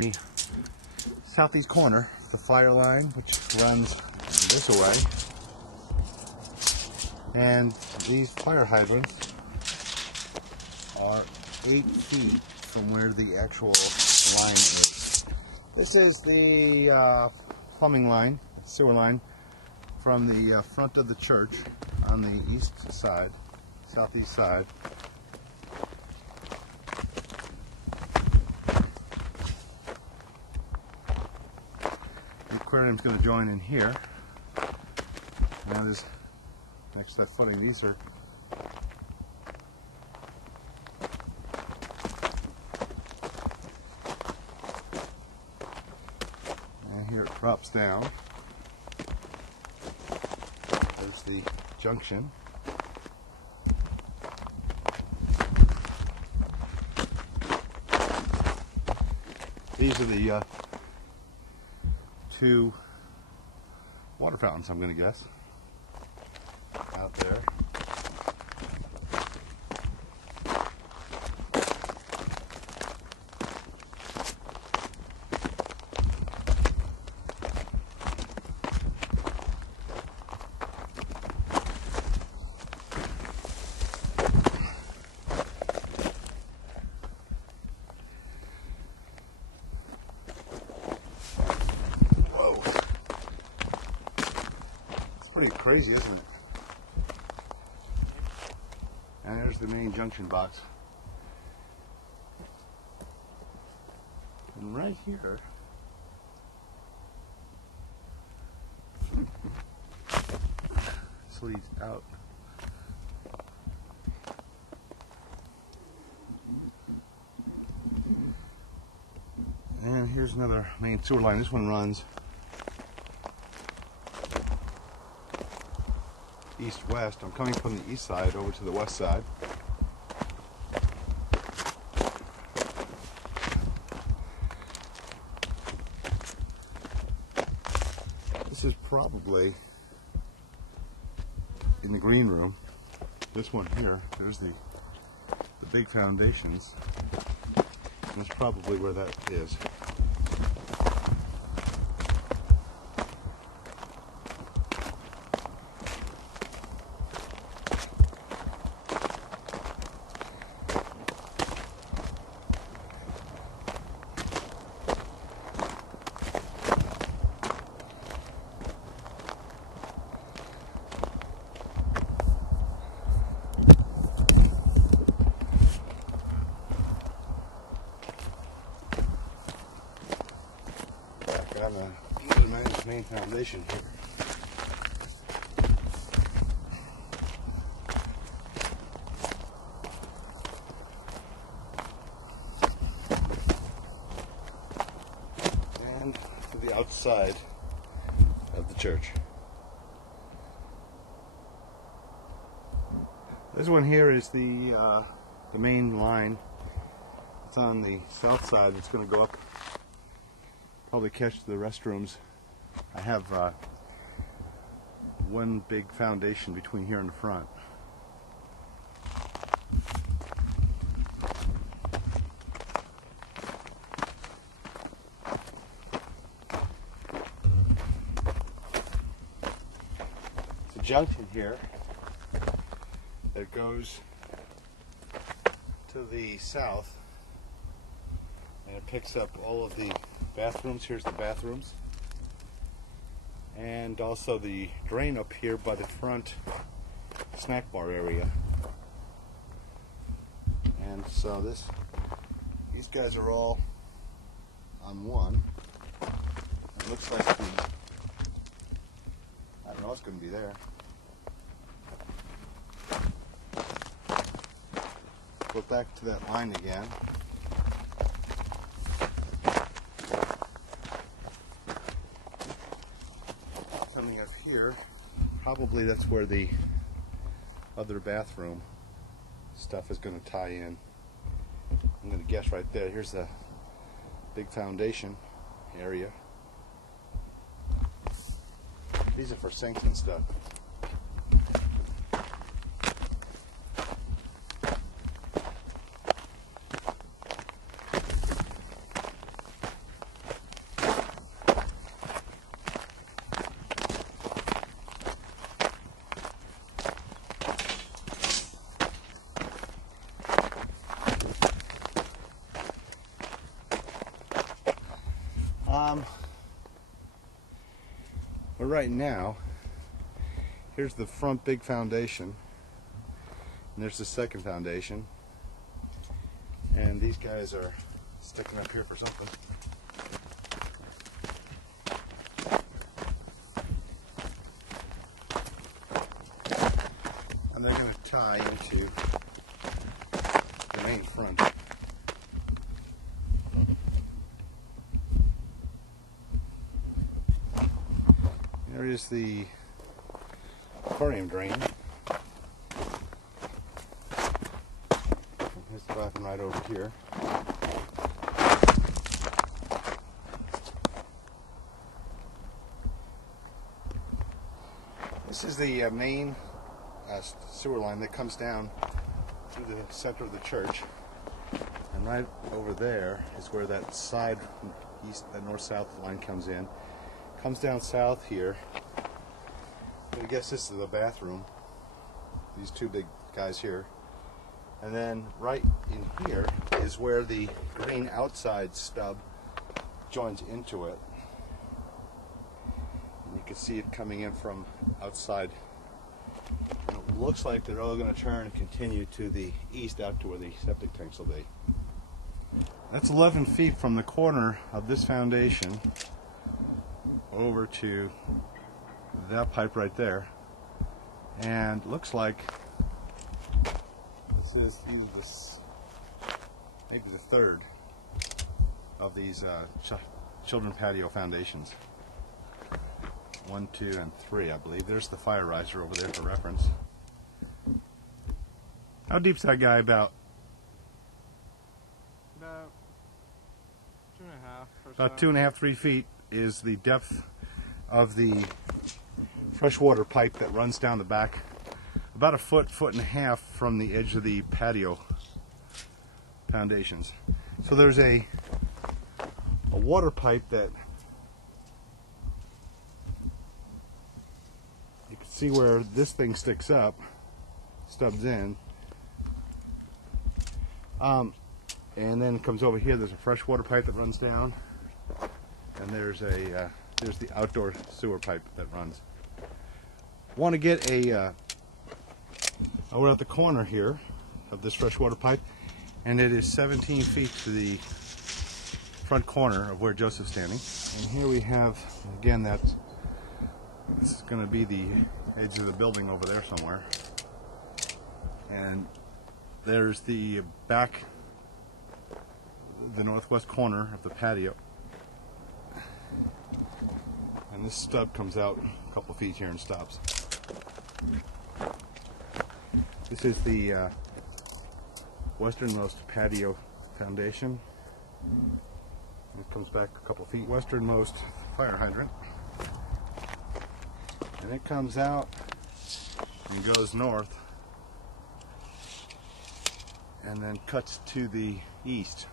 the southeast corner, the fire line, which runs this way, and these fire hydrants are 8 feet from where the actual line is. This is the plumbing line, sewer line, from the front of the church on the east side, southeast side. The aquarium's going to join in here. Now this next to that footing, these are here it drops down. There's the junction. These are the 2 water fountains, I'm going to guess, out there. Pretty crazy, isn't it? And there's the main junction box. And right here, this leads out. And here's another main sewer line. This one runs east-west. I'm coming from the east side over to the west side. This is probably in the green room. This one here, there's the big foundations. That's probably where that is. On the main foundation here. And to the outside of the church. This one here is the main line. It's on the south side. It's going to go up. Probably catch the restrooms. I have one big foundation between here and the front. It's a junction here that goes to the south, and it picks up all of the bathrooms. Here's the bathrooms, and also the drain up here by the front snack bar area. And so these guys are all on one. It looks like I don't know what's going to be there. Go back to that line again. Coming up here, probably that's where the other bathroom stuff is going to tie in. I'm going to guess right there. Here's the big foundation area. These are for sinks and stuff. But right now, here's the front big foundation, and there's the second foundation, and these guys are sticking up here for something. And they're going to tie into the main front. There is the aquarium drain. Here's the bathroom right over here. This is the main sewer line that comes down through the center of the church, and right over there is where that side east, that north-south line comes in. Comes down south here. I guess this is the bathroom. These two big guys here, and then right in here is where the green outside stub joins into it. And you can see it coming in from outside. And it looks like they're all going to turn and continue to the east out to where the septic tanks will be. That's 11 feet from the corner of this foundation over to that pipe right there, and looks like this is maybe the third of these children patio foundations. 1, 2, and 3, I believe. There's the fire riser over there for reference. How deep's that guy? About 2.5 or about so. 2.5, 3 feet is the depth of the freshwater pipe that runs down the back, about a foot, foot and a half from the edge of the patio foundations. So there's a water pipe that you can see where this thing sticks up, stubs in, and then comes over here. There's a freshwater pipe that runs down, and there's the outdoor sewer pipe that runs. Want to get we're at the corner here of this freshwater pipe, and it is 17 feet to the front corner of where Joseph's standing. And here we have, again, this is going to be the edge of the building over there somewhere. And there's the back, the northwest corner of the patio. And this stub comes out a couple feet here and stops. This is the westernmost patio foundation. It comes back a couple feet. Westernmost fire hydrant. And it comes out and goes north and then cuts to the east.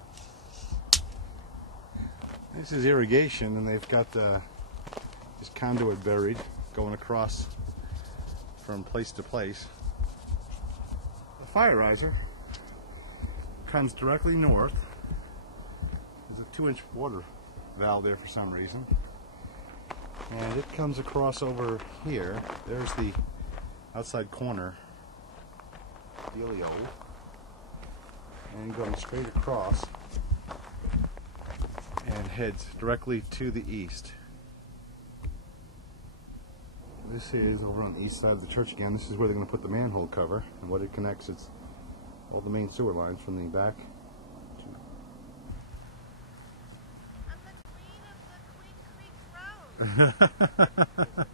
This is irrigation, and they've got this conduit buried going across from place to place. The fire riser comes directly north. There's a 2-inch water valve there for some reason. And it comes across over here. There's the outside corner dealio. And going straight across and heads directly to the east. This is over on the east side of the church again. This is where they're going to put the manhole cover, and what it connects is all the main sewer lines from the back. I'm the queen of the Queen Creek Road.